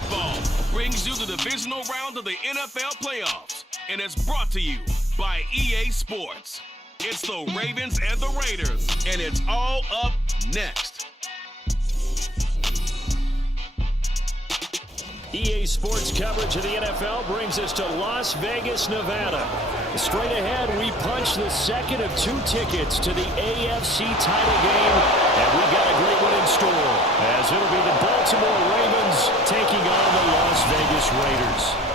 football brings you the divisional round of the NFL playoffs, and it's brought to you by EA Sports. It's the Ravens and the Raiders, and it's all up next. EA Sports coverage of the NFL brings us to Las Vegas, Nevada. Straight ahead, we punch the second of 2 tickets to the AFC title game, and we got a great one in store, as it'll be the Baltimore Ravens taking on the Las Vegas Raiders.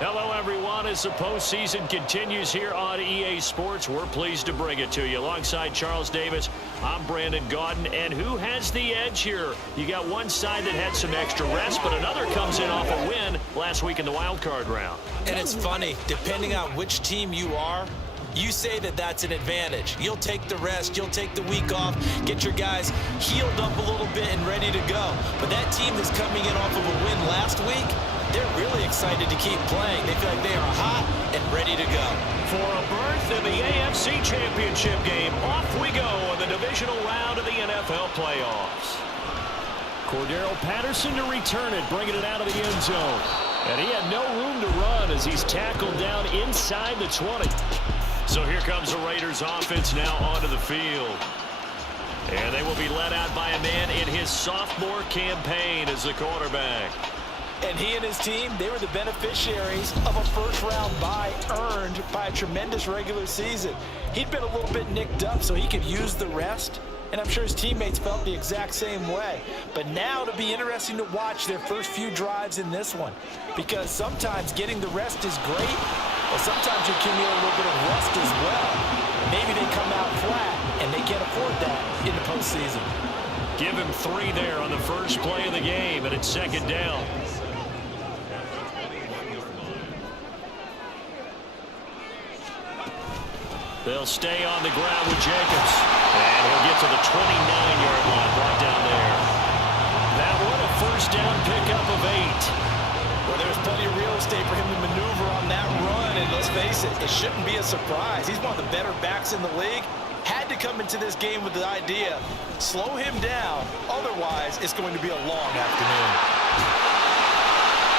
Hello, everyone. As the postseason continues here on EA Sports, we're pleased to bring it to you. Alongside Charles Davis, I'm Brandon Gaudin. And who has the edge here? You got one side that had some extra rest, but another comes in off a win last week in the wild card round. And it's funny, depending on which team you are, you say that that's an advantage. You'll take the rest, you'll take the week off, get your guys healed up a little bit and ready to go. But that team that's coming in off of a win last week, they're really excited to keep playing. They feel like they are hot and ready to go. For a berth in the AFC Championship game, off we go on the divisional round of the NFL playoffs. Cordero Patterson to return it, bringing it out of the end zone. And he had no room to run as he's tackled down inside the 20. So here comes the Raiders offense now onto the field. And they will be led out by a man in his sophomore campaign as the quarterback. And he and his team, they were the beneficiaries of a first-round bye earned by a tremendous regular season. He'd been a little bit nicked up so he could use the rest, and I'm sure his teammates felt the exact same way. But now it'll be interesting to watch their first few drives in this one, because sometimes getting the rest is great, but sometimes you accumulate a little bit of rust as well. Maybe they come out flat, and they can't afford that in the postseason. Give him 3 there on the first play of the game, and it's second down. They'll stay on the ground with Jacobs. And he'll get to the 29-yard line right down there. That one a first down pickup of 8. Well, there's plenty of real estate for him to maneuver on that run. And let's face it, it shouldn't be a surprise. He's one of the better backs in the league. Had to come into this game with the idea, slow him down. Otherwise, it's going to be a long afternoon.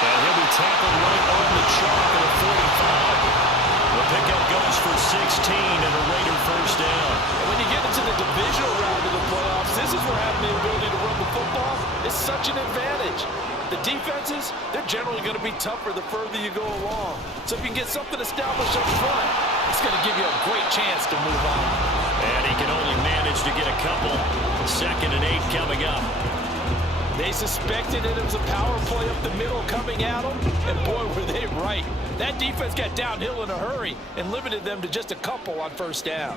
And he'll be tackled right on the chalk at a 45. The pickup goes for 16 and a Raider first down. And when you get into the divisional round of the playoffs, this is where having the ability to run the football is such an advantage. The defenses, they're generally going to be tougher the further you go along. So if you can get something established up front, it's going to give you a great chance to move on. And he can only manage to get a couple. 2nd and 8 coming up. They suspected it was a power play up the middle coming at them, and boy, were they right. That defense got downhill in a hurry and limited them to just a couple on first down.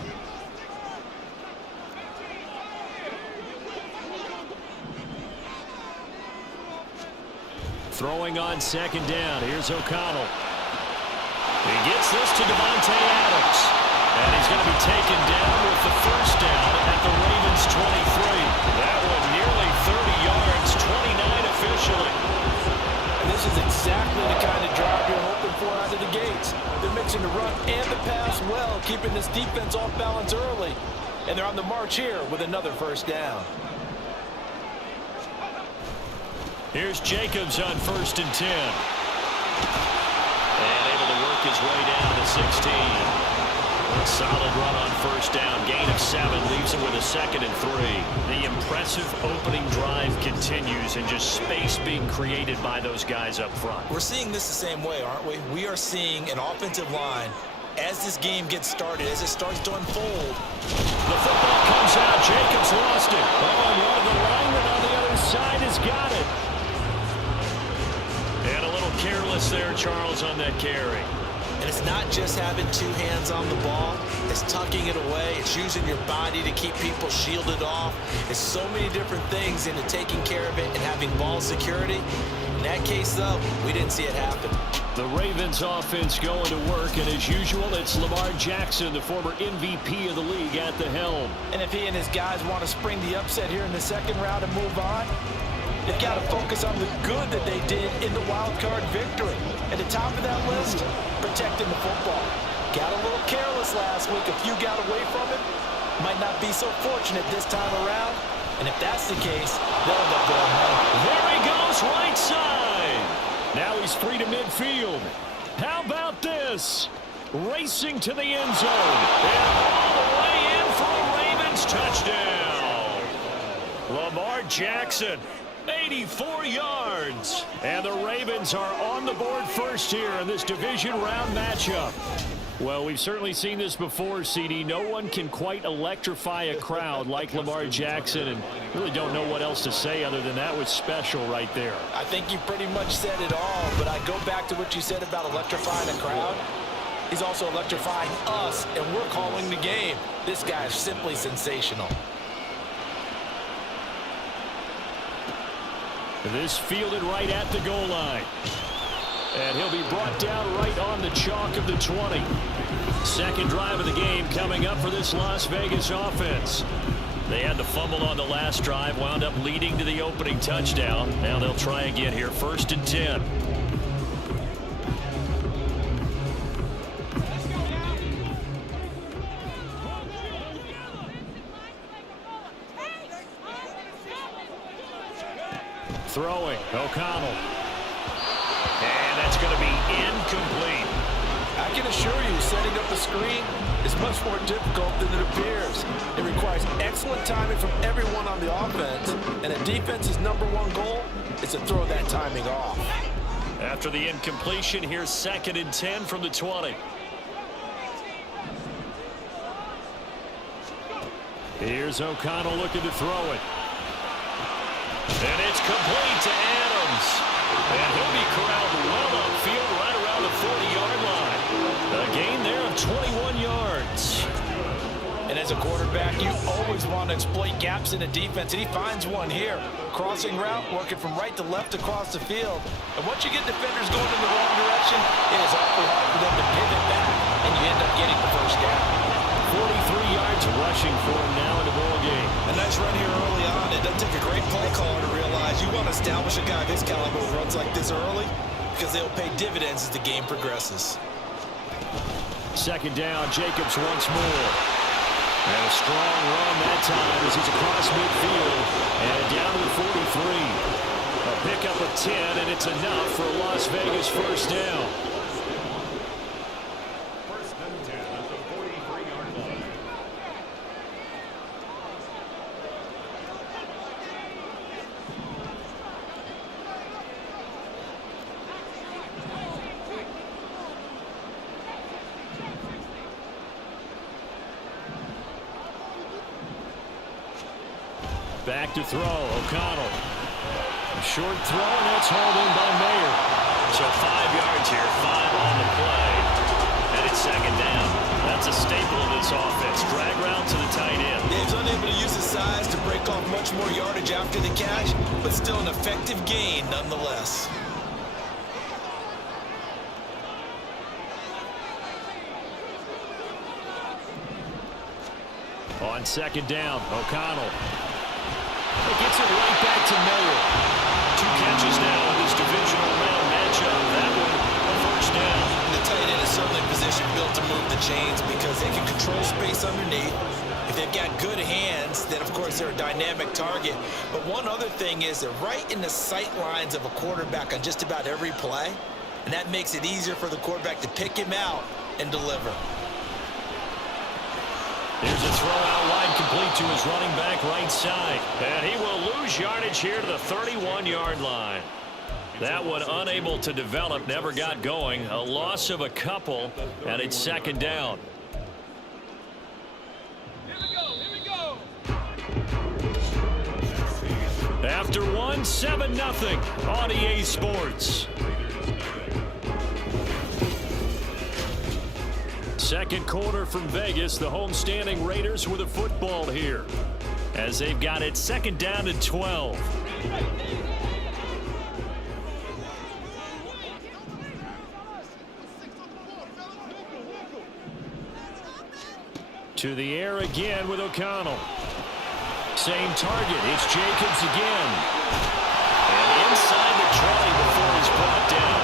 Throwing on second down. Here's O'Connell. He gets this to Devontae Adams. And he's going to be taken down with the first down at the Ravens 23. That one nearly 30 yards, 29 officially. And this is exactly the kind of drive you're hoping for out of the gates. They're mixing the run and the pass well, keeping this defense off balance early. And they're on the march here with another first down. Here's Jacobs on 1st and 10. And able to work his way down to 16. A solid run on first down. Gain of 7 leaves him with a 2nd and 3. The impressive opening drive continues and just space being created by those guys up front. We're seeing this the same way, aren't we? We are seeing an offensive line as this game gets started, as it starts to unfold. The football comes out. Jacobs lost it. Oh, and one of the linemen on the other side has got it. And a little careless there, Charles, on that carry. And it's not just having 2 hands on the ball. It's tucking it away. It's using your body to keep people shielded off. It's so many different things into taking care of it and having ball security. In that case, though, we didn't see it happen. The Ravens offense going to work, and as usual, it's Lamar Jackson, the former MVP of the league, at the helm. And if he and his guys want to spring the upset here in the second round and move on, they've got to focus on the good that they did in the wild card victory. At the top of that list, protecting the football. Got a little careless last week. A few got away from it. Might not be so fortunate this time around. And if that's the case, they'll end up going home. There he goes, right side. Now he's free to midfield. How about this? Racing to the end zone. And all the way in for a Ravens touchdown. Lamar Jackson, 84 yards. And the Ravens are on the board first here in this division round matchup. Well, we've certainly seen this before, CD. No one can quite electrify a crowd like Lamar Jackson, and really don't know what else to say other than that was special right there. I think you pretty much said it all, but I go back to what you said about electrifying a crowd. He's also electrifying us, and we're calling the game. This guy is simply sensational. This fielded right at the goal line. And he'll be brought down right on the chalk of the 20. Second drive of the game coming up for this Las Vegas offense. They had the fumble on the last drive, wound up leading to the opening touchdown. Now they'll try again here, 1st and 10. Throwing, O'Connell. And that's going to be incomplete. I can assure you, setting up a screen is much more difficult than it appears. It requires excellent timing from everyone on the offense, and a defense's #1 goal is to throw that timing off. After the incompletion, here's 2nd and 10 from the 20. Here's O'Connell looking to throw it. And it's complete to Adams. And he'll be corralled well upfield right around the 40-yard line. A gain there of 21 yards. And as a quarterback, you always want to exploit gaps in the defense, and he finds one here. Crossing route, working from right to left across the field. And once you get defenders going in the wrong direction, it is awfully hard for them to pivot back, and you end up getting the first down. 43 yards rushing for him now in the ball game. A nice run here early on. It doesn't take a great play caller to realize you want to establish a guy this caliber who runs like this early, because they'll pay dividends as the game progresses. 2nd down, Jacobs once more. And a strong run that time as he's across midfield and down to the 43. A pickup of 10, and it's enough for a Las Vegas first down. Back to throw, O'Connell. A short throw, and that's hauled in by Mayer. So 5 yards here, 5 on the play. And it's 2nd down. That's a staple of this offense. Drag route to the tight end. Yeah, he's unable to use his size to break off much more yardage after the catch, but still an effective gain nonetheless. On 2nd down, O'Connell. He gets it right back to Mayer. 2 catches now in this divisional round matchup. That one, a first down. The tight end is certainly a position built to move the chains because they can control space underneath. If they've got good hands, then of course they're a dynamic target. But one other thing is they're right in the sight lines of a quarterback on just about every play, and that makes it easier for the quarterback to pick him out and deliver. Here's a throw out wide complete to his running back right side. And he will lose yardage here to the 31-yard line. That one unable to develop, never got going. A loss of a couple, and it's 2nd down. Here we go. After one, 7-0 on EA Sports. Second quarter from Vegas. The homestanding Raiders with a football here as they've got it 2nd down and 12. To the air again with O'Connell. Same target. It's Jacobs again. And inside the 20 before he's brought down.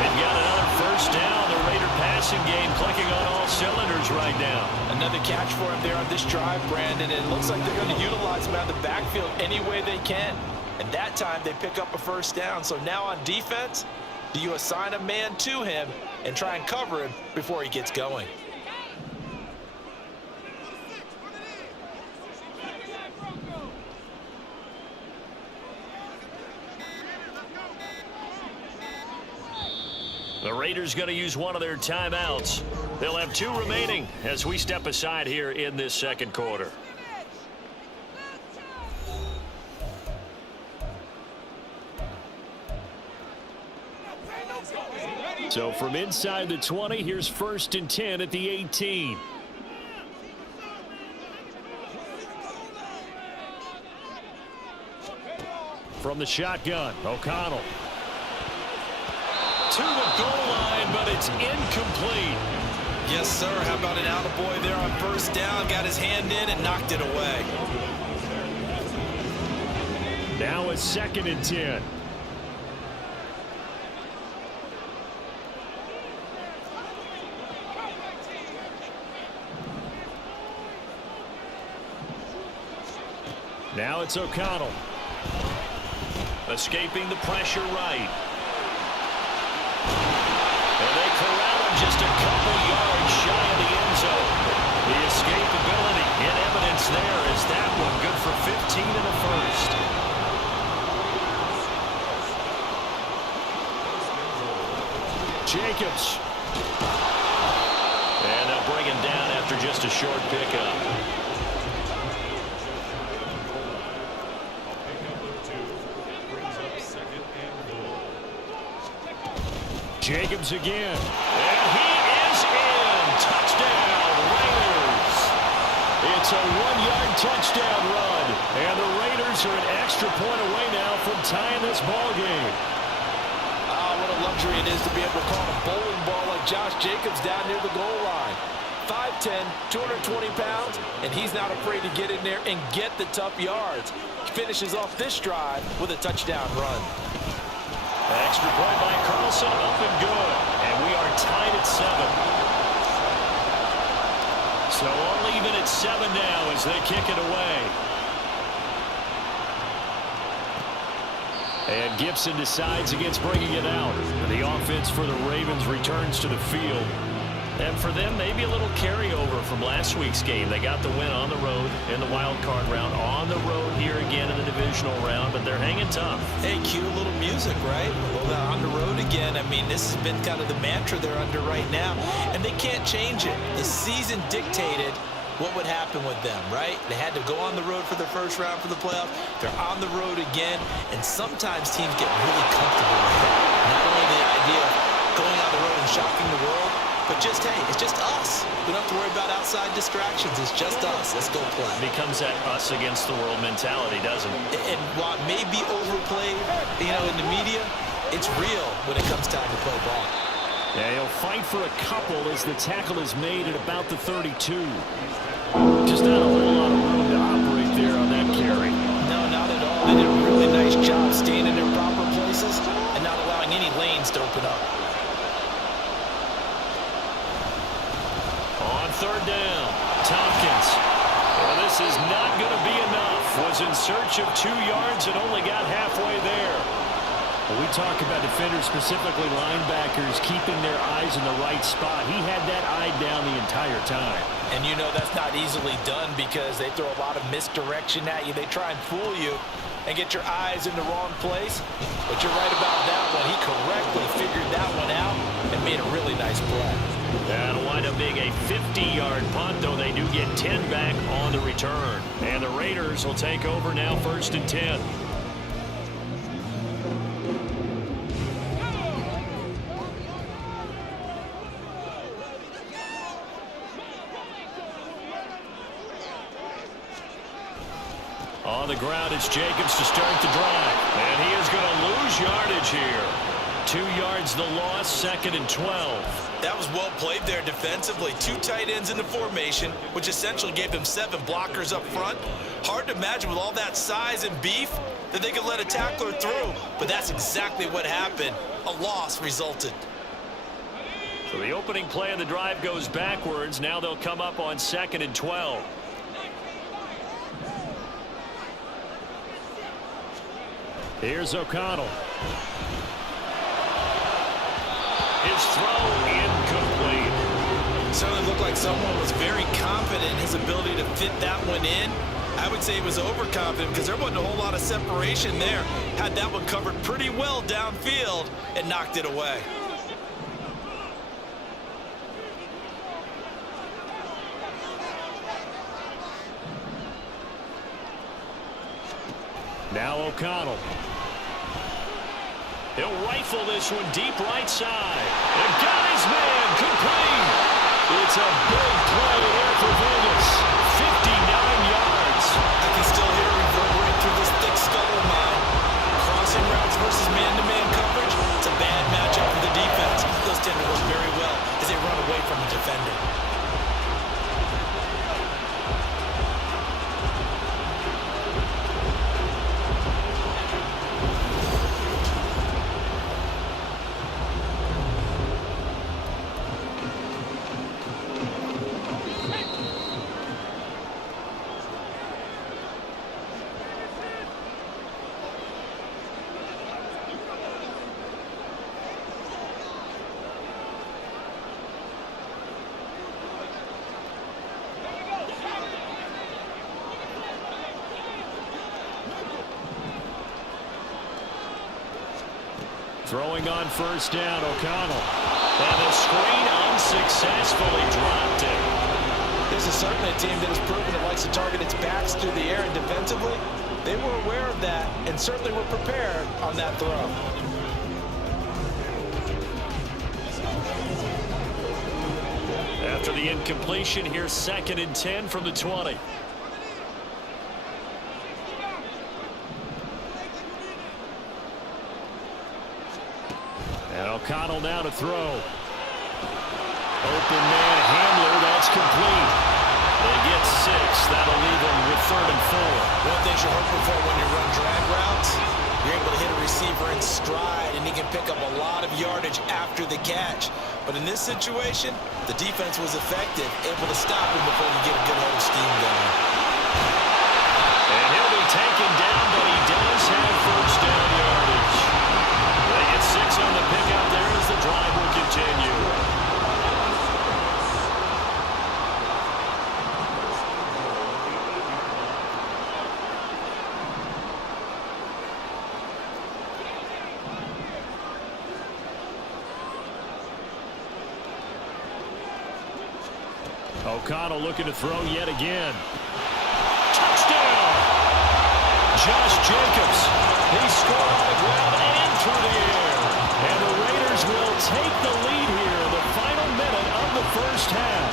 They've got another first down. The Raider passing game clicking on all cylinders right now. Another catch for him there on this drive, Brandon. And it looks like they're going to utilize him out of the backfield any way they can. And that time they pick up a first down. So now on defense, do you assign a man to him and try and cover him before he gets going? The Raiders going to use one of their timeouts. They'll have 2 remaining as we step aside here in this second quarter. So from inside the 20, here's 1st and 10 at the 18. From the shotgun, O'Connell. To the goal line, but it's incomplete. Yes, sir. How about an attaboy there on first down? Got his hand in and knocked it away. Now it's 2nd and 10. Now it's O'Connell. Escaping the pressure right. And they corral him just a couple yards shy of the end zone. The escapability in evidence there is that one good for 15 in the first. Jacobs. And they'll bring him down after just a short pickup. Jacobs again. And he is in. Touchdown, Raiders. It's a 1-yard touchdown run. And the Raiders are an extra point away now from tying this ball game. What a luxury it is to be able to call a bowling ball like Josh Jacobs down near the goal line. 5'10", 220 pounds, and he's not afraid to get in there and get the tough yards. He finishes off this drive with a touchdown run. Extra point by Carlson, up and good. And we are tied at 7. So all even at 7 now as they kick it away. And Gibson decides against bringing it out. The offense for the Ravens returns to the field. And for them, maybe a little carryover from last week's game. They got the win on the road in the wild card round, on the road here again in the divisional round, but they're hanging tough. Hey, cue a little music, right? Well, on the road again. I mean, this has been kind of the mantra they're under right now, and they can't change it. The season dictated what would happen with them, right? They had to go on the road for the first round for the playoffs. They're on the road again, and sometimes teams get really comfortable with it. Not only the idea of going on the road and shocking the world, but just, hey, it's just us. We don't have to worry about outside distractions. It's just us. Let's go play. It becomes that us against the world mentality, doesn't it? And while it may be overplayed, in the media, it's real when it comes time to play ball. Yeah, he'll fight for a couple as the tackle is made at about the 32. Just not a whole lot of room to operate there on that carry. No, not at all. They did a really nice job staying in their proper places and not allowing any lanes to open up. On 3rd down, Tompkins. Well, this is not going to be enough. Was in search of 2 yards and only got halfway there. Well, we talk about defenders, specifically linebackers, keeping their eyes in the right spot. He had that eye down the entire time. And that's not easily done because they throw a lot of misdirection at you. They try and fool you and get your eyes in the wrong place. But you're right about that one. He correctly figured that one out and made a really nice play. That'll wind up being a 50-yard punt, though they do get 10 back on the return. And the Raiders will take over now, 1st and 10. On the ground, it's Jacobs to start the drive. And he is going to lose yardage here. 2 yards the loss, 2nd and 12. That was well played there defensively. 2 tight ends in the formation, which essentially gave them 7 blockers up front. Hard to imagine with all that size and beef that they could let a tackler through. But that's exactly what happened. A loss resulted. So the opening play of the drive goes backwards. Now they'll come up on 2nd and 12. Here's O'Connell. His throw incomplete. Certainly looked like someone was very confident in his ability to fit that one in. I would say he was overconfident because there wasn't a whole lot of separation there. Had that one covered pretty well downfield and knocked it away. Now O'Connell. He'll rifle this one deep right side. And got his man complete. It's a big play there for Vegas. 59 yards. I can still hear it reverberate through this thick skull of mine. Crossing routes versus man-to-man coverage. It's a bad matchup for the defense. Those tend to work very well as they run away from the defender. Throwing on 1st down, O'Connell. And the screen unsuccessfully dropped it. This is certainly a team that has proven it likes to target its backs through the air, and defensively, they were aware of that and certainly were prepared on that throw. After the incompletion, here's 2nd and 10 from the 20. And O'Connell now to throw. Open man Handler, that's complete. They get 6. That'll leave them with 3rd and 4. One thing you're hoping for when you run drag routes, you're able to hit a receiver in stride, and he can pick up a lot of yardage after the catch. But in this situation, the defense was effective, able to stop him before you get a good head of steam going. And he'll be taken down, but he does have 1st down yardage. They get 6 on the pick out there as the drive will continue. O'Connell looking to throw yet again. Touchdown! Josh Jacobs. He scored on the ground and through the air. And the Raiders will take the lead here in the final minute of the 1st half.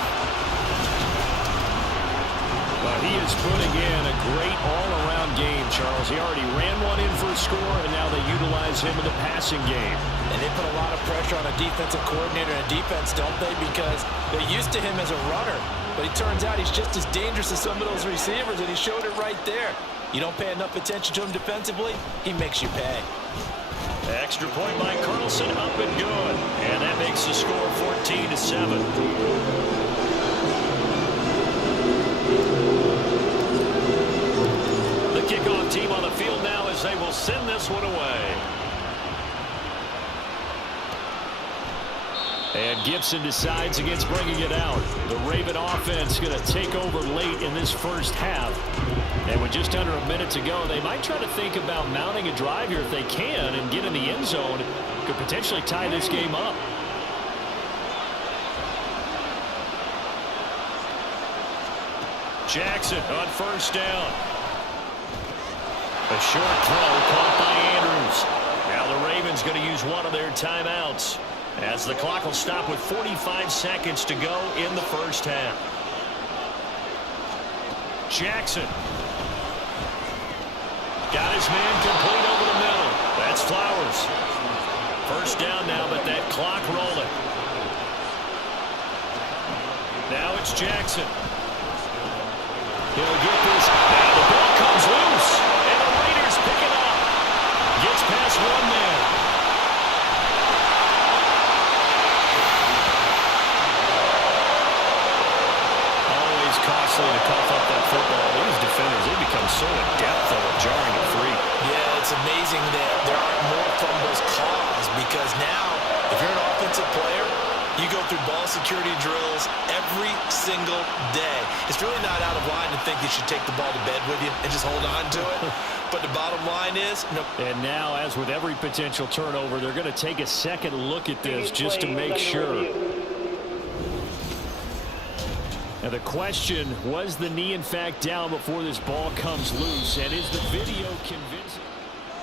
But he is putting in a great all-around game, Charles. He already ran one in for a score, and now they utilize him in the passing game. And they put a lot of pressure on a defensive coordinator and defense, don't they? Because they're used to him as a runner. But it turns out he's just as dangerous as some of those receivers, and he showed it right there. You don't pay enough attention to him defensively, he makes you pay. Extra point by Carlson, up and good. And that makes the score 14-7. The kickoff team on the field now as they will send this one away. And Gibson decides against bringing it out. The Raven offense going to take over late in this 1st half. And with just under a minute to go, they might try to think about mounting a drive here if they can and get in the end zone. Could potentially tie this game up. Jackson on 1st down. A short throw caught by Andrews. Now the Ravens going to use one of their timeouts, as the clock will stop with 45 seconds to go in the 1st half. Jackson. Got his man complete over the middle. That's Flowers. 1st down now, but that clock rolling. Now it's Jackson. He'll get this. Now the ball comes loose. And the Raiders pick it up. Gets past one man. costly to cough up that football. These defenders, they become so adept at jarring it free. Yeah, it's amazing that there aren't more fumbles caused because now, if you're an offensive player, you go through ball security drills every single day. It's really not out of line to think you should take the ball to bed with you and just hold on to it. But the bottom line is... no. And now, as with every potential turnover, they're going to take a second look at this just to make sure. Now the question, was the knee in fact down before this ball comes loose? And is the video convincing?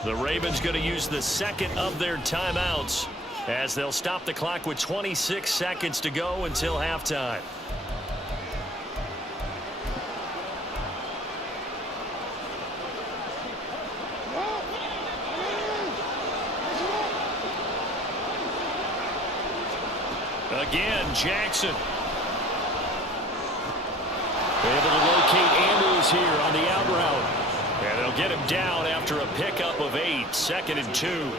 The Ravens going to use the second of their timeouts as they'll stop the clock with 26 seconds to go until halftime. Again, Jackson. Able to locate Andrews here on the out route. And they'll get him down after a pickup of 8, 2nd and 2.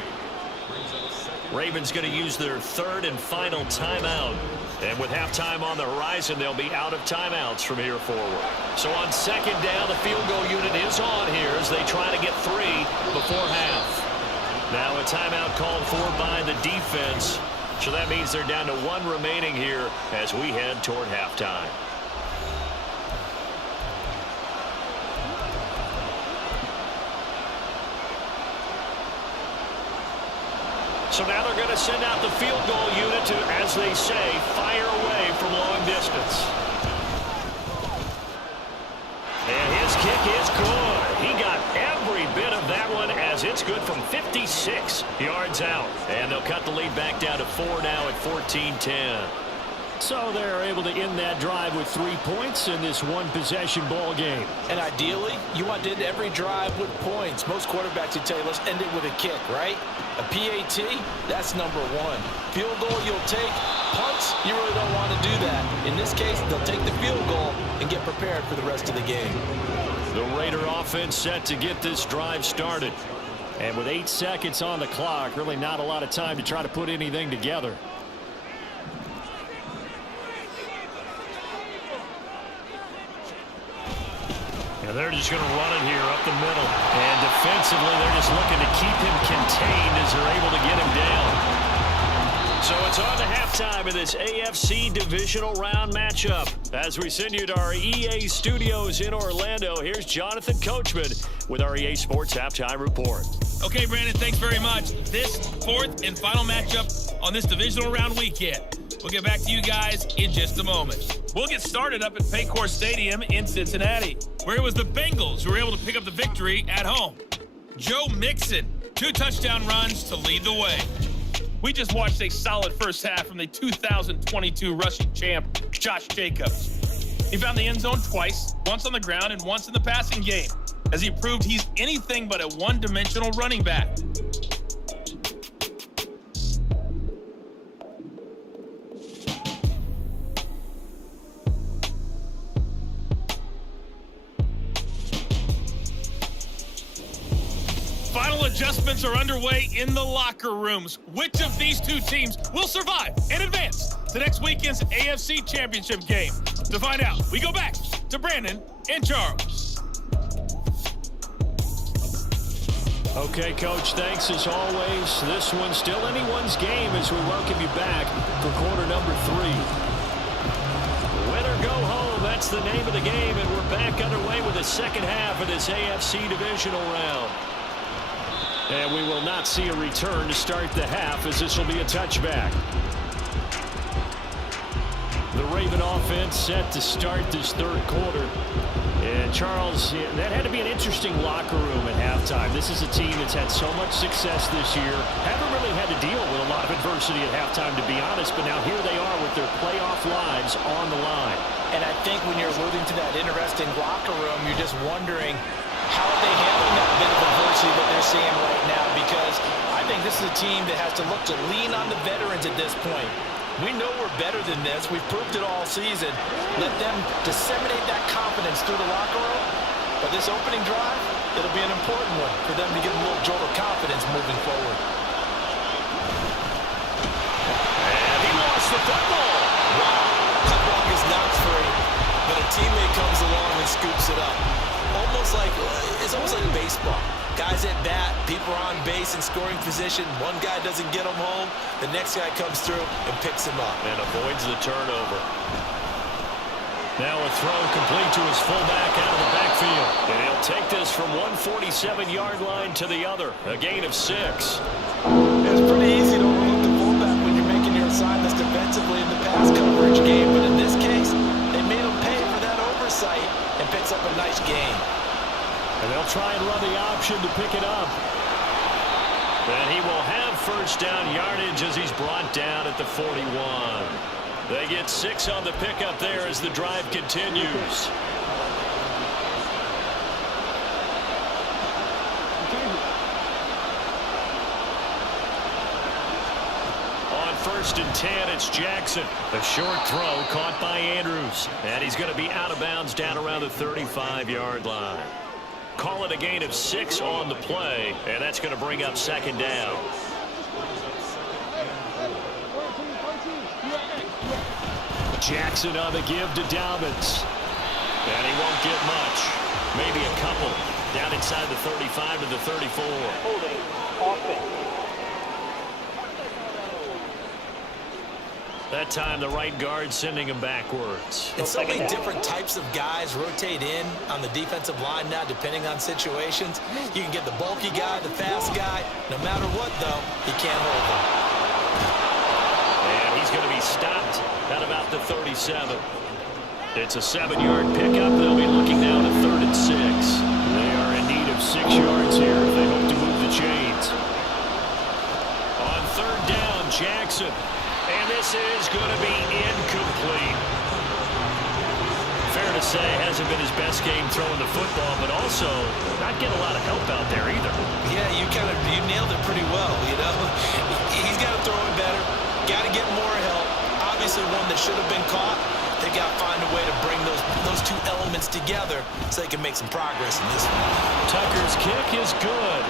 Ravens going to use their third and final timeout. And with halftime on the horizon, they'll be out of timeouts from here forward. So on second down, the field goal unit is on here as they try to get 3 before half. Now a timeout called for by the defense. So that means they're down to 1 remaining here as we head toward halftime. So now they're going to send out the field goal unit to, as they say, fire away from long distance. And his kick is good. He got every bit of that one as it's good from 56 yards out. And they'll cut the lead back down to 4 now at 14-10. So they're able to end that drive with 3 points in this one-possession ball game. And ideally, you want to end every drive with points. Most quarterbacks would tell you, let's end it with a kick, right? A PAT, that's number 1. Field goal you'll take. Punts, you really don't want to do that. In this case, they'll take the field goal and get prepared for the rest of the game. The Raider offense set to get this drive started. And with 8 seconds on the clock, really not a lot of time to try to put anything together. And they're just going to run it here up the middle. And defensively, they're just looking to keep him contained as they're able to get him down. So it's on to halftime of this AFC Divisional Round matchup. As we send you to our EA studios in Orlando, here's Jonathan Coachman with our EA Sports Halftime Report. Okay, Brandon, thanks very much. This 4th and final matchup on this Divisional Round weekend. We'll get back to you guys in just a moment. We'll get started up at Paycor Stadium in Cincinnati, where it was the Bengals who were able to pick up the victory at home. Joe Mixon, 2 touchdown runs to lead the way. We just watched a solid first half from the 2022 rushing champ, Josh Jacobs. He found the end zone twice, once on the ground and once in the passing game, as he proved he's anything but a one-dimensional running back. Final adjustments are underway in the locker rooms. Which of these 2 teams will survive and advance to next weekend's AFC Championship game? To find out, we go back to Brandon and Charles. Okay, Coach, thanks as always. This one's still anyone's game as we welcome you back for quarter number 3. Win or go home, that's the name of the game, and we're back underway with the second half of this AFC Divisional Round. And we will not see a return to start the half as this will be a touchback. The Raven offense set to start this 3rd quarter. And Charles, that had to be an interesting locker room at halftime. This is a team that's had so much success this year. Haven't really had to deal with a lot of adversity at halftime, to be honest. But now here they are with their playoff lives on the line. And I think when you're alluding to that interesting locker room, you're just wondering how are they handling that bit of adversity that they're seeing right now, because I think this is a team that has to look to lean on the veterans at this point. We know we're better than this. We've proved it all season. Let them disseminate that confidence through the locker room. But this opening drive, it'll be an important one for them to get a little jolt of confidence moving forward. And he lost the football. Wow, that ball is not free, but a teammate comes and scoops it up. It's almost like baseball. Guys at bat, people are on base in scoring position. One guy doesn't get him home. The next guy comes through and picks him up. And avoids the turnover. Now a throw complete to his fullback out of the backfield. And he'll take this from 147-yard line to the other. A gain of 6. It's pretty easy to overlook the fullback when you're making your assignments defensively in the pass coverage game. But in this case, they made him pay for that oversight and picks up a nice gain. And they'll try and run the option to pick it up. And he will have first down yardage as he's brought down at the 41. They get 6 on the pickup there as the drive continues. On 1st and 10, it's Jackson. A short throw caught by Andrews. And he's going to be out of bounds down around the 35-yard line. Call it a gain of 6 on the play, and that's going to bring up 2nd down. Jackson on the give to Dobbins. And he won't get much. Maybe a couple. Down inside the 35 to the 34. Holding offense. That time the right guard sending him backwards. And so many different types of guys rotate in on the defensive line now depending on situations. You can get the bulky guy, the fast guy. No matter what, though, he can't hold them. And he's going to be stopped at about the 37. It's a 7-yard pickup. They'll be looking now to 3rd and 6. They are in need of 6 yards here if they hope to move the chains. On 3rd down, Jackson. And this is going to be incomplete. Fair to say, hasn't been his best game throwing the football, but also not getting a lot of help out there either. Yeah, you nailed it pretty well, you know. He's got to throw it better. Got to get more help. Obviously one that should have been caught. They got to find a way to bring those two elements together so they can make some progress in this one. Tucker's kick is good.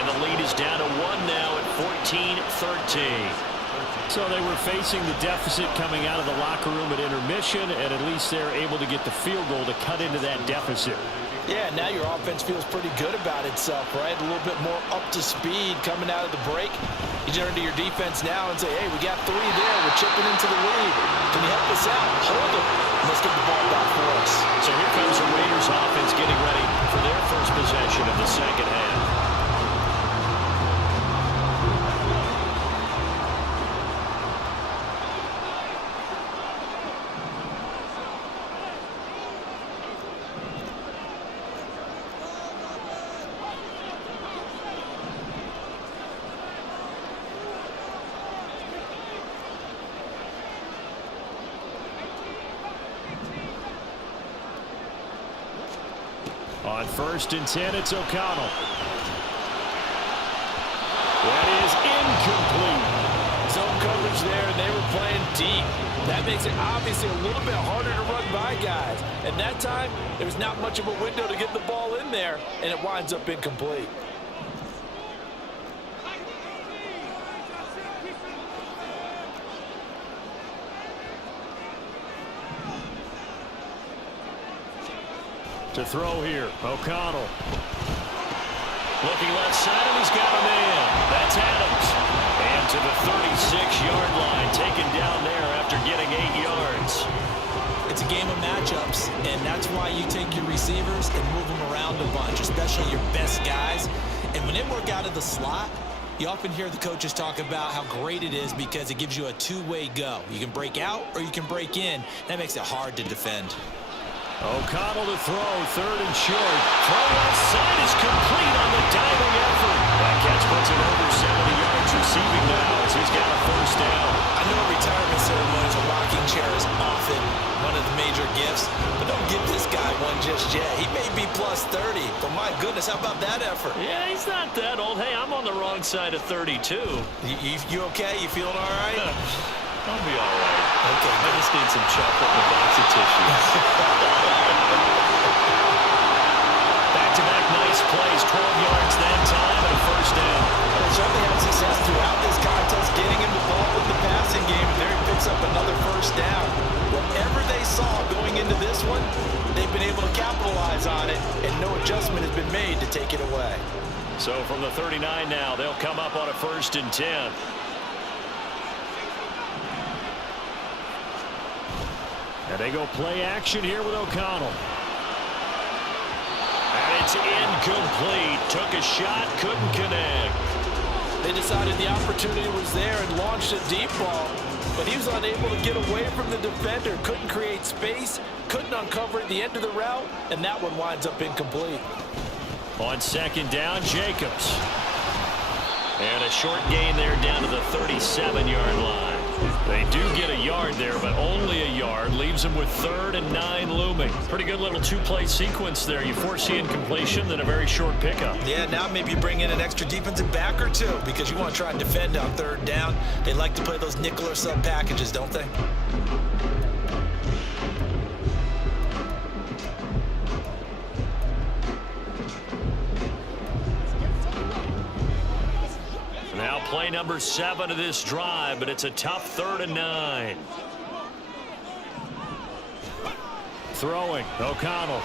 And the lead is down to 1 now at 14-13. So they were facing the deficit coming out of the locker room at intermission, and at least they're able to get the field goal to cut into that deficit. Yeah, now your offense feels pretty good about itself, right? A little bit more up to speed coming out of the break. You turn to your defense now and say, hey, we got 3 there. We're chipping into the lead. Can you help us out? Hold it. Let's get the ball back for us. So here comes the Raiders offense getting ready for their first possession of the second half. On 1st and 10, it's O'Connell. That is incomplete. Zone coverage there, and they were playing deep. That makes it obviously a little bit harder to run by guys. At that time, there was not much of a window to get the ball in there, and it winds up incomplete. To throw here, O'Connell. Looking left side, and he's got a man. That's Adams. And to the 36-yard line, taken down there after getting 8 yards. It's a game of matchups, and that's why you take your receivers and move them around a bunch, especially your best guys. And when they work out of the slot, you often hear the coaches talk about how great it is because it gives you a two-way go. You can break out or you can break in. That makes it hard to defend. O'Connell to throw, 3rd and short. Throw left side is complete on the diving effort. That catch puts it over 70 yards receiving now as he's got a first down. I know retirement ceremonies, a rocking chair is often one of the major gifts, but don't give this guy one just yet. He may be plus 30, but my goodness, how about that effort? Yeah, he's not that old. Hey, I'm on the wrong side of 32. You okay? You feeling all right? I'll be all right. Okay, I just need some chocolate and a box of tissues. Back-to-back nice plays, 12 yards that time, and a first down. They certainly had success throughout this contest, getting him the ball in the passing game. There he picks up another first down. Whatever they saw going into this one, they've been able to capitalize hands on it, and no adjustment has been made to take it away. So from the 39 now, they'll come up on a 1st and 10. And they go play action here with O'Connell. And it's incomplete. Took a shot, couldn't connect. They decided the opportunity was there and launched a deep ball, but he was unable to get away from the defender. Couldn't create space, couldn't uncover at the end of the route, and that one winds up incomplete. On 2nd down, Jacobs. And a short gain there down to the 37-yard line. They do get a yard there, but only a yard. Leaves them with 3rd and 9 looming. Pretty good little 2-play sequence there. You foresee incompletion, then a very short pickup. Yeah, now maybe bring in an extra defensive back or two because you want to try and defend on 3rd down. They like to play those nickel or sub packages, don't they? Now play number 7 of this drive, but it's a tough 3rd and 9. Throwing, O'Connell.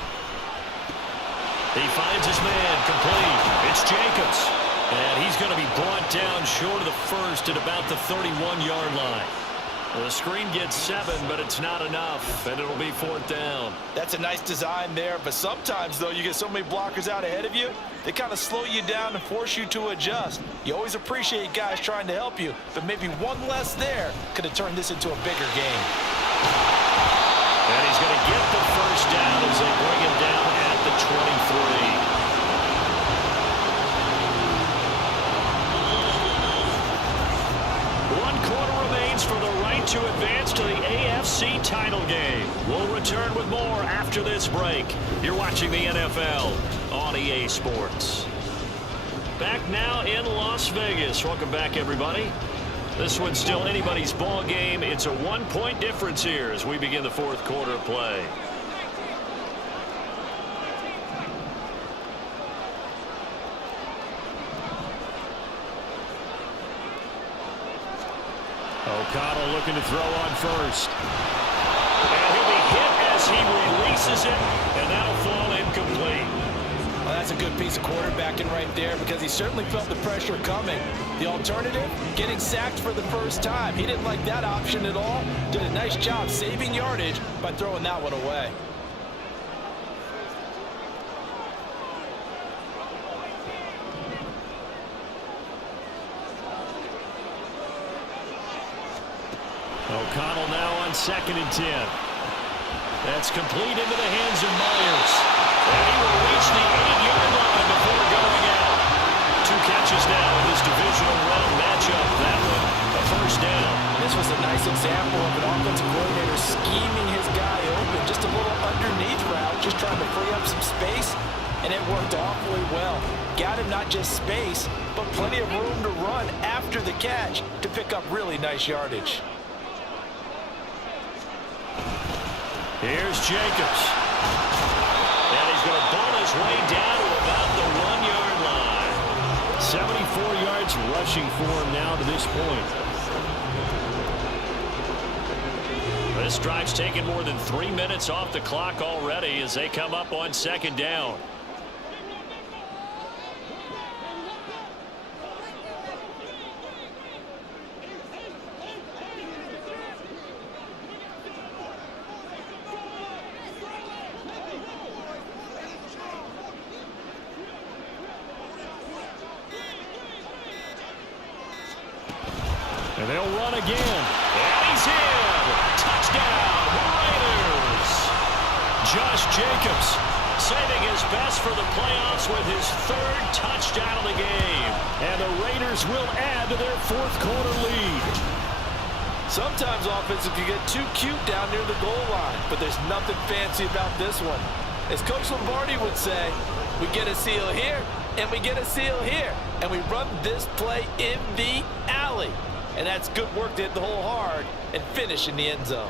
He finds his man, complete. It's Jacobs. And he's going to be brought down short of the 1st at about the 31-yard line. The screen gets 7, but it's not enough, and it'll be 4th down. That's a nice design there, but sometimes, though, you get so many blockers out ahead of you, they kind of slow you down and force you to adjust. You always appreciate guys trying to help you, but maybe one less there could have turned this into a bigger game. And he's going to get the 1st down as they bring him down at the 23. For the right to advance to the AFC title game. We'll return with more after this break. You're watching the NFL on EA Sports. Back now in Las Vegas. Welcome back, everybody. This one's still anybody's ball game. It's a 1-point difference here as we begin the 4th quarter of play. O'Connell looking to throw on 1st. And he'll be hit as he releases it, and that'll fall incomplete. Well, that's a good piece of quarterbacking right there because he certainly felt the pressure coming. The alternative, getting sacked for the 1st time. He didn't like that option at all. Did a nice job saving yardage by throwing that one away. O'Connell now on 2nd and 10. That's complete into the hands of Myers. And he will reach the 8-yard line before going out. 2 catches now in this divisional round matchup. That one, a 1st down. This was a nice example of an offensive coordinator scheming his guy open. Just a little underneath route, just trying to free up some space, and it worked awfully well. Got him not just space, but plenty of room to run after the catch to pick up really nice yardage. Here's Jacobs. And he's going to bull his way down to about the 1-yard line. 74 yards rushing for him now to this point. This drive's taken more than 3 minutes off the clock already as they come up on 2nd down. And they'll run again. And he's in. Touchdown, Raiders. Josh Jacobs saving his best for the playoffs with his 3rd touchdown of the game. And the Raiders will add to their 4th quarter lead. Sometimes offenses can get too cute down near the goal line, but there's nothing fancy about this one. As Coach Lombardi would say, we get a seal here, and we get a seal here, and we run this play in the alley. And that's good work to hit the hole hard and finish in the end zone.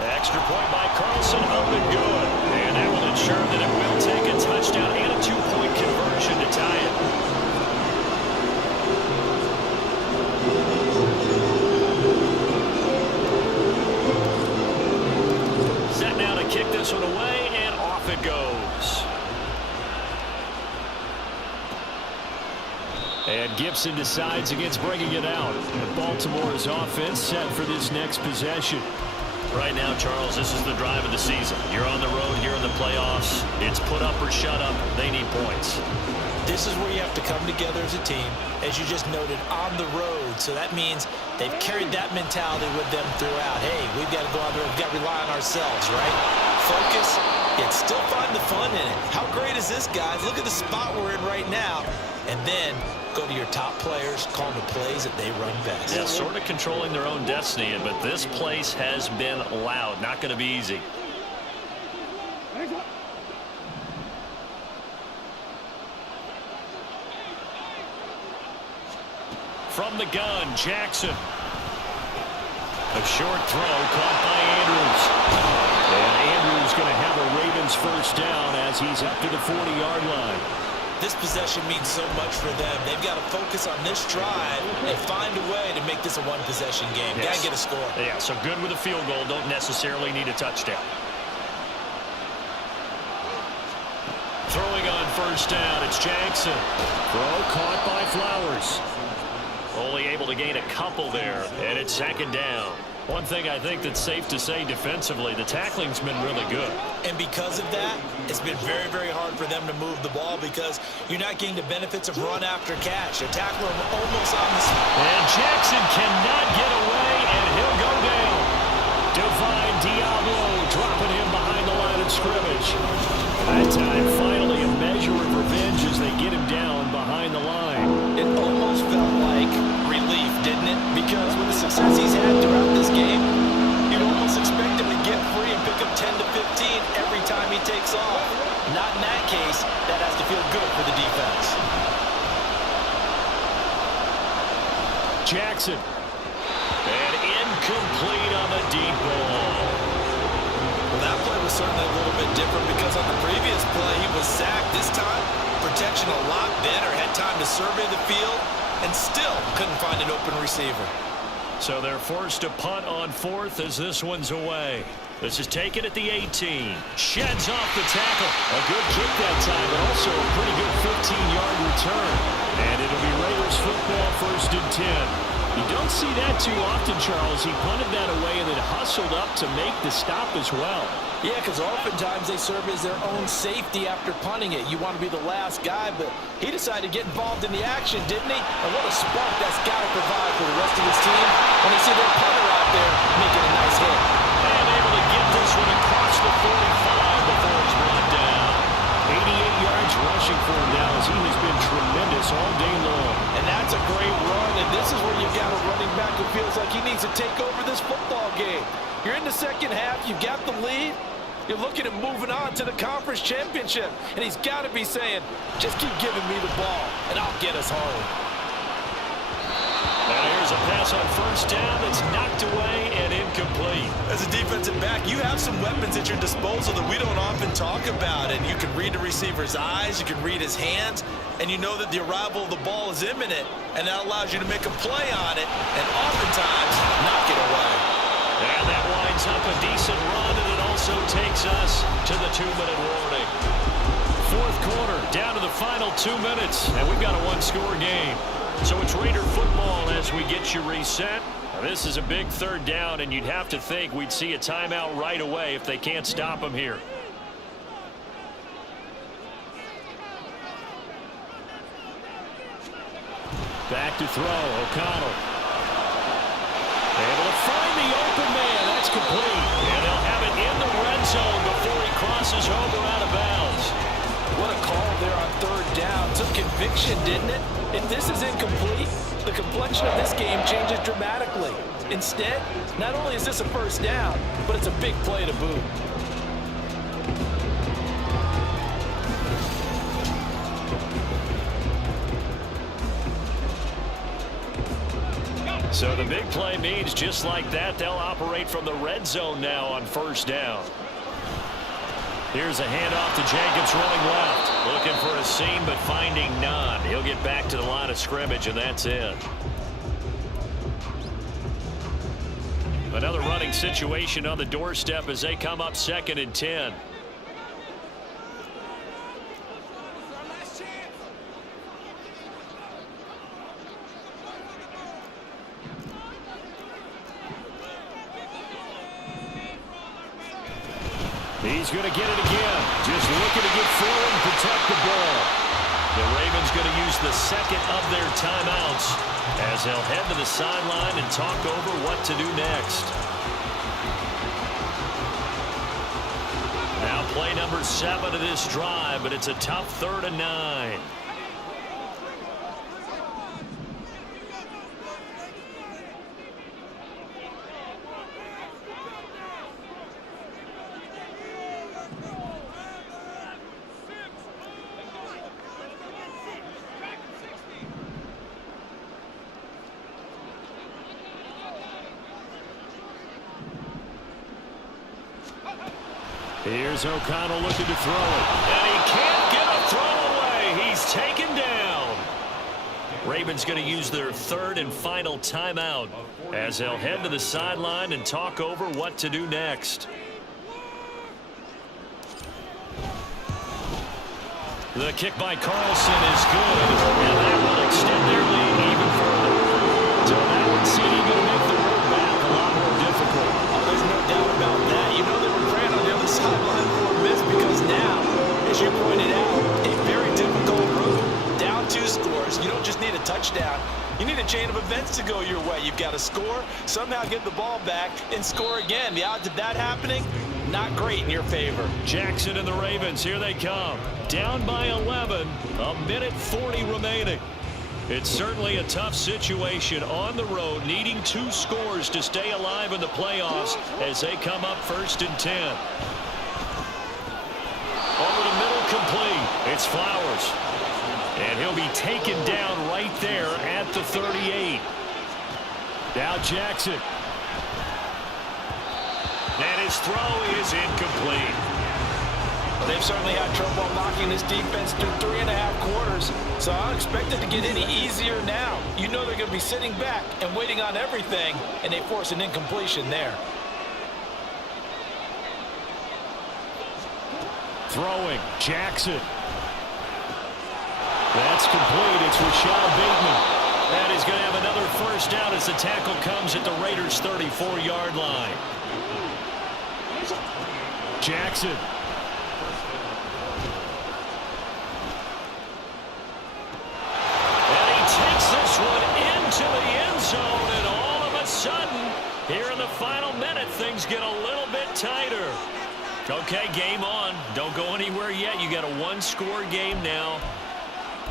Extra point by Carlson, up and good. And that will ensure that it will take a touchdown and a 2-point conversion to tie it. this one away, and off it goes. And Gibson decides against bringing it out. And Baltimore's offense set for this next possession. Right now, Charles, this is the drive of the season. You're on the road here in the playoffs. It's put up or shut up. They need points. This is where you have to come together as a team, as you just noted, on the road. So that means they've carried that mentality with them throughout. Hey, we've got to go out there, we've got to rely on ourselves, right? Focus, yet still find the fun in it. How great is this, guys? Look at the spot we're in right now. And then go to your top players, call the plays that they run best. Yeah, sort of controlling their own destiny, but this place has been loud. Not going to be easy. From the gun, Jackson. A short throw caught by Andrews. And Andrews going to have a Ravens first down as he's up to the 40-yard line. This possession means so much for them. They've got to focus on this drive and find a way to make this a one-possession game. Yes. Got to get a score. Yeah, so good with a field goal. Don't necessarily need a touchdown. Throwing on first down, it's Jackson. Throw caught by Flowers. Only able to gain a couple there, and it's second down. One thing I think that's safe to say defensively, the tackling's been really good. And because of that, it's been very, very hard for them to move the ball because you're not getting the benefits of run after catch. They're tackling almost on the spot. And Jackson cannot get away, and he'll go down. Divine Diablo dropping him behind the line of scrimmage. That time, finally, a measure of revenge as they get him down behind the line. It almost felt like relief, didn't it? Because with the success he's had throughout this game, you'd almost expect him to get free and pick up 10 to 15 every time he takes off. Not in that case. That has to feel good for the defense. Jackson. And incomplete on the deep ball. Well, that play was certainly a little bit different because on the previous play, he was sacked. This time, protection a lot better. Had time to survey the field and still couldn't find an open receiver. So they're forced to punt on fourth as this one's away. This is taken at the 18. Sheds off the tackle. A good kick that time, but also a pretty good 15-yard return. And it'll be Raiders football, 1st and 10. You don't see that too often, Charles. He punted that away and then hustled up to make the stop as well. Yeah, because oftentimes they serve as their own safety after punting it. You want to be the last guy, but he decided to get involved in the action, didn't he? And what a spark that's got to provide for the rest of his team when they see their punter out there making a nice hit. And able to get this one across the 45 before he's brought down. 88 yards rushing for him now as he has been tremendous all day long. And that's a great run, and this is where you got a running back who feels like he needs to take over this football game. You're in the second half, you got the lead, you're looking at moving on to the conference championship, and he's got to be saying, just keep giving me the ball, and I'll get us home. And here's a pass on first down that's knocked away and incomplete. As a defensive back, you have some weapons at your disposal that we don't often talk about, and you can read the receiver's eyes, you can read his hands, and you know that the arrival of the ball is imminent, and that allows you to make a play on it, and oftentimes knock it away. And that winds up a decent run, and it also takes us to the 2-minute warning. Fourth quarter, down to the final 2 minutes, and we've got a one-score game. So it's Raider football as we get you reset. Now, this is a big third down, and you'd have to think we'd see a timeout right away if they can't stop them here. Back to throw, O'Connell. Able to find the open man. That's complete. And they'll have it in the red zone before he crosses over out of bounds. What a call there on third down. Took conviction, didn't it? If this is incomplete, the complexion of this game changes dramatically. Instead, not only is this a first down, but it's a big play to boot. So the big play means just like that, they'll operate from the red zone now on first down. Here's a handoff to Jenkins running left. Looking for a seam, but finding none. He'll get back to the line of scrimmage, and that's it. Another run punting situation on the doorstep as they come up 2nd and 10. He's going to get it again. Just looking to get forward and protect the ball. The Ravens going to use the second of their timeouts as they'll head to the sideline and talk over what to do next. Now play number 7 of this drive, but it's a tough 3rd and 9. Here's O'Connell looking to throw it. And he can't get a throw away. He's taken down. Ravens going to use their 3rd and final timeout as they'll head to the sideline and talk over what to do next. The kick by Carlson is good, and that will extend their lead even further. So that would seem to make the road back a lot more difficult. Oh, there's no doubt about that. You know they were praying on the other sideline for a miss because now, as you pointed out, a very difficult road. Down 2 scores. You don't just need a touchdown. You need a chain of events to go your way. You've got to score, somehow get the ball back, and score again. The odds of that happening, not great in your favor. Jackson and the Ravens, here they come. Down by 11, a minute 40 remaining. It's certainly a tough situation on the road, needing 2 scores to stay alive in the playoffs as they come up 1st and 10. Over the middle, complete. It's Flowers. And he'll be taken down right there at the 38. Now Jackson. And his throw is incomplete. They've certainly had trouble unlocking this defense through 3.5 quarters, so I don't expect it to get any easier now. You know they're going to be sitting back and waiting on everything, and they force an incompletion there. Throwing, Jackson. That's complete. It's Rashad Bateman. And he's going to have another 1st down as the tackle comes at the Raiders' 34-yard line. Jackson. And he takes this one into the end zone, and all of a sudden, here in the final minute, things get a little bit tighter. Okay, game on. Don't go anywhere yet. You got a 1-score game now.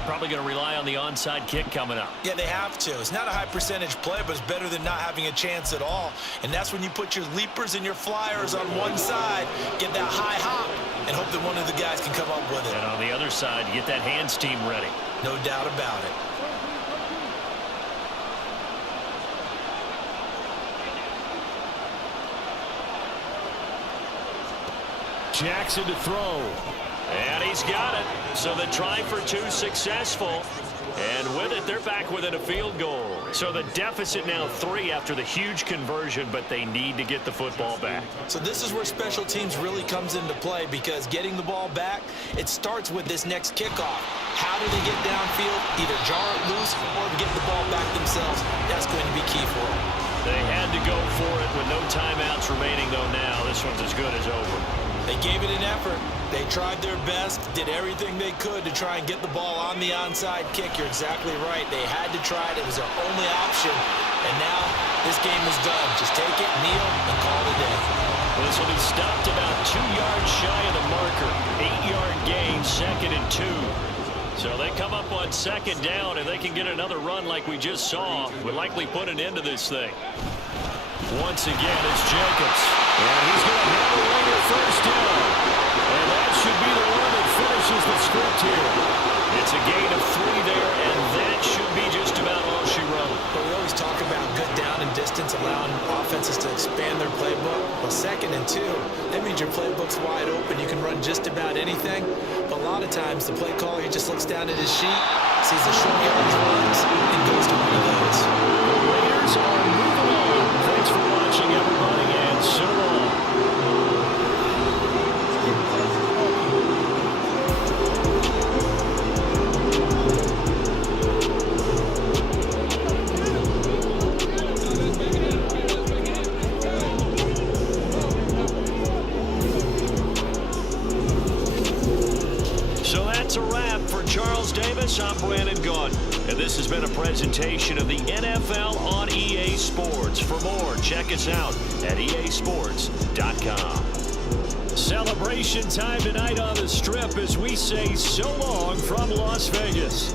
Probably going to rely on the onside kick coming up. Yeah, they have to. It's not a high percentage play, but it's better than not having a chance at all. And that's when you put your leapers and your flyers on one side, get that high hop, and hope that one of the guys can come up with it. And on the other side, get that hands team ready. No doubt about it. Jackson to throw. And he's got it. So the try for 2 successful. And with it, they're back within a field goal. So the deficit now 3 after the huge conversion, but they need to get the football back. So this is where special teams really comes into play, because getting the ball back, it starts with this next kickoff. How do they get downfield? Either jar it loose or get the ball back themselves. That's going to be key for them. They had to go for it with no timeouts remaining, though now. This one's as good as over. They gave it an effort. They tried their best, did everything they could to try and get the ball on the onside kick. You're exactly right. They had to try it. It was their only option. And now this game is done. Just take it, kneel, and call it a day. This will be stopped about 2 yards shy of the marker. 8-yard gain, 2nd and 2. So they come up on 2nd down, and they can get another run like we just saw. Would likely put an end to this thing. Once again, it's Jacobs. And he's going to have a Raider 1st down. And that should be the one that finishes the script here. It's a gain of 3 there, and that should be just about all she wrote. But we always talk about good down and distance, allowing offenses to expand their playbook. Well, 2nd and 2, that means your playbook's wide open. You can run just about anything. But a lot of times, the play caller, he just looks down at his sheet, sees the short yardage runs, and goes to one of those. The Raiders are moving on. Thanks for watching, everybody. wrap. For Charles Davis, I'm Brandon Gaudin. And this has been a presentation of the NFL on EA Sports. For more, check us out at easports.com. Celebration time tonight on the Strip as we say so long from Las Vegas.